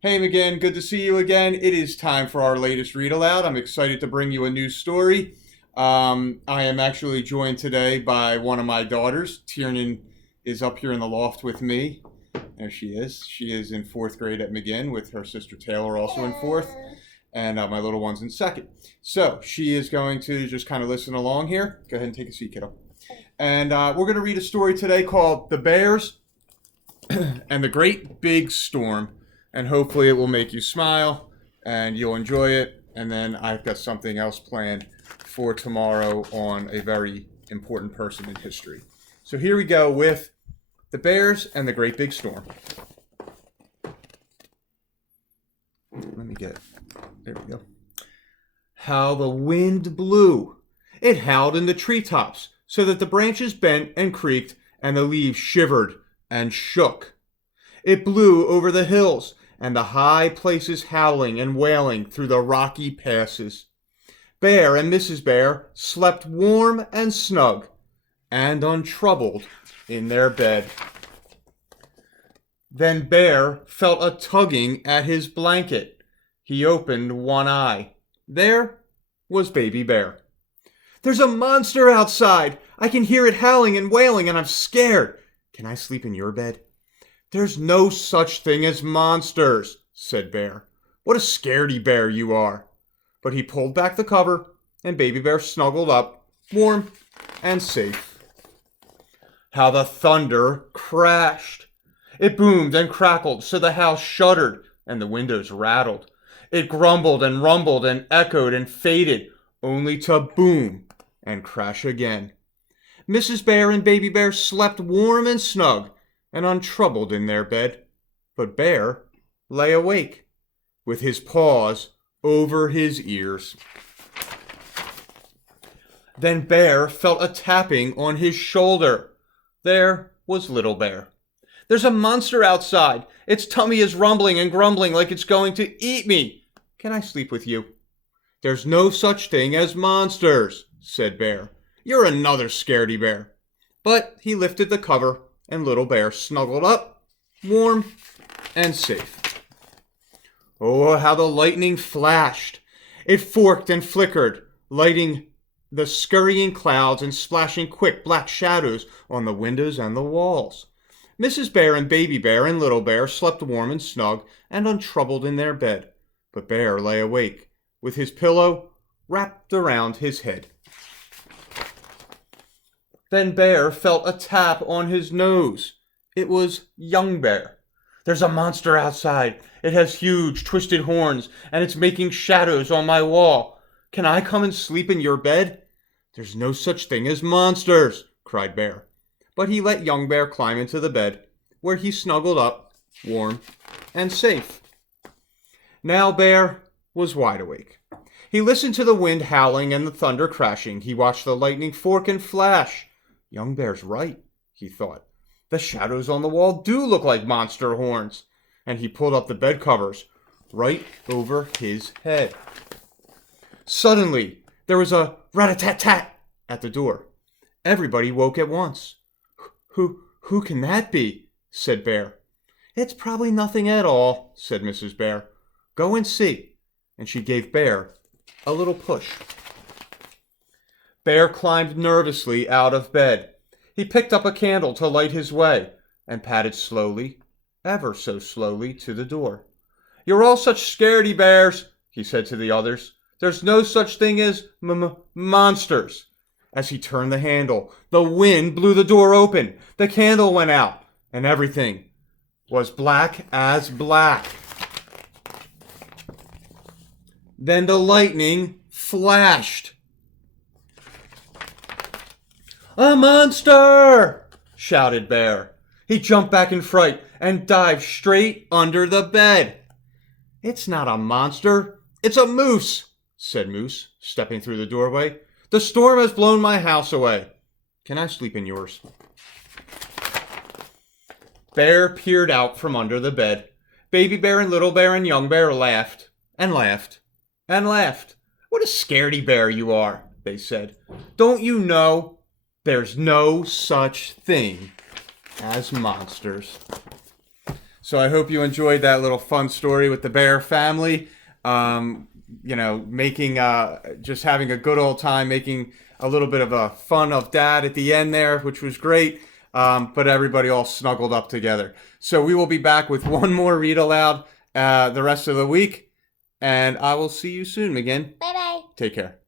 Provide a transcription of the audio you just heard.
Hey again, good to see you again. It is time for our latest read aloud. I'm excited to bring you a new story. I am actually joined today by one of my daughters. Tiernan is up here in the loft with me. There she is. She is in fourth grade at McGinn with her sister Taylor, also in fourth, and my little one's in second. So she is going to just kind of listen along here. Go ahead and take a seat, kiddo. And we're going to read a story today called The Bears and the Great Big Storm, and hopefully it will make you smile and you'll enjoy it. And then I've got something else planned for tomorrow on a very important person in history. So here we go with The Bears and the Great Big Storm. There we go. How the wind blew. It howled in the treetops so that the branches bent and creaked and the leaves shivered and shook. It blew over the hills and the high places, howling and wailing through the rocky passes. Bear and Mrs. Bear slept warm and snug and untroubled in their bed. Then Bear felt a tugging at his blanket. He opened one eye. There was Baby Bear. "There's a monster outside. I can hear it howling and wailing, and I'm scared. Can I sleep in your bed?" "There's no such thing as monsters," said Bear. "What a scaredy bear you are." But he pulled back the cover, and Baby Bear snuggled up, warm and safe. How the thunder crashed. It boomed and crackled so the house shuddered and the windows rattled. It grumbled and rumbled and echoed and faded, only to boom and crash again. Mrs. Bear and Baby Bear slept warm and snug and untroubled in their bed, but Bear lay awake, with his paws over his ears. Then Bear felt a tapping on his shoulder. There was Little Bear. "There's a monster outside. Its tummy is rumbling and grumbling like it's going to eat me. Can I sleep with you?" "There's no such thing as monsters," said Bear. "You're another scaredy bear." But he lifted the cover, and Little Bear snuggled up, warm and safe. Oh, how the lightning flashed! It forked and flickered, lighting the scurrying clouds and splashing quick black shadows on the windows and the walls. Mrs. Bear and Baby Bear and Little Bear slept warm and snug and untroubled in their bed, but Bear lay awake, with his pillow wrapped around his head. Then Bear felt a tap on his nose. It was Young Bear. "There's a monster outside. It has huge, twisted horns, and it's making shadows on my wall. Can I come and sleep in your bed?" "There's no such thing as monsters," cried Bear. But he let Young Bear climb into the bed, where he snuggled up, warm and safe. Now Bear was wide awake. He listened to the wind howling and the thunder crashing. He watched the lightning fork and flash. Young Bear's right, he thought. The shadows on the wall do look like monster horns. And he pulled up the bed covers right over his head. Suddenly, there was a rat-a-tat-tat at the door. Everybody woke at once. Who can that be?" said Bear. "It's probably nothing at all," said Mrs. Bear. "Go and see." And she gave Bear a little push. Bear climbed nervously out of bed. He picked up a candle to light his way and padded slowly, ever so slowly, to the door. "You're all such scaredy bears," he said to the others. "There's no such thing as monsters." As he turned the handle, the wind blew the door open, the candle went out, and everything was black as black. Then the lightning flashed. "A monster!" shouted Bear. He jumped back in fright and dived straight under the bed. "It's not a monster, it's a moose," said Moose, stepping through the doorway. "The storm has blown my house away. Can I sleep in yours?" Bear peered out from under the bed. Baby Bear and Little Bear and Young Bear laughed and laughed and laughed. "What a scaredy bear you are," they said. "Don't you know there's no such thing as monsters?" So I hope you enjoyed that little fun story with the bear family. Making just having a good old time, making a little bit of a fun of dad at the end there, which was great. But everybody all snuggled up together. So we will be back with one more read aloud the rest of the week, and I will see you soon again. Bye bye. Take care.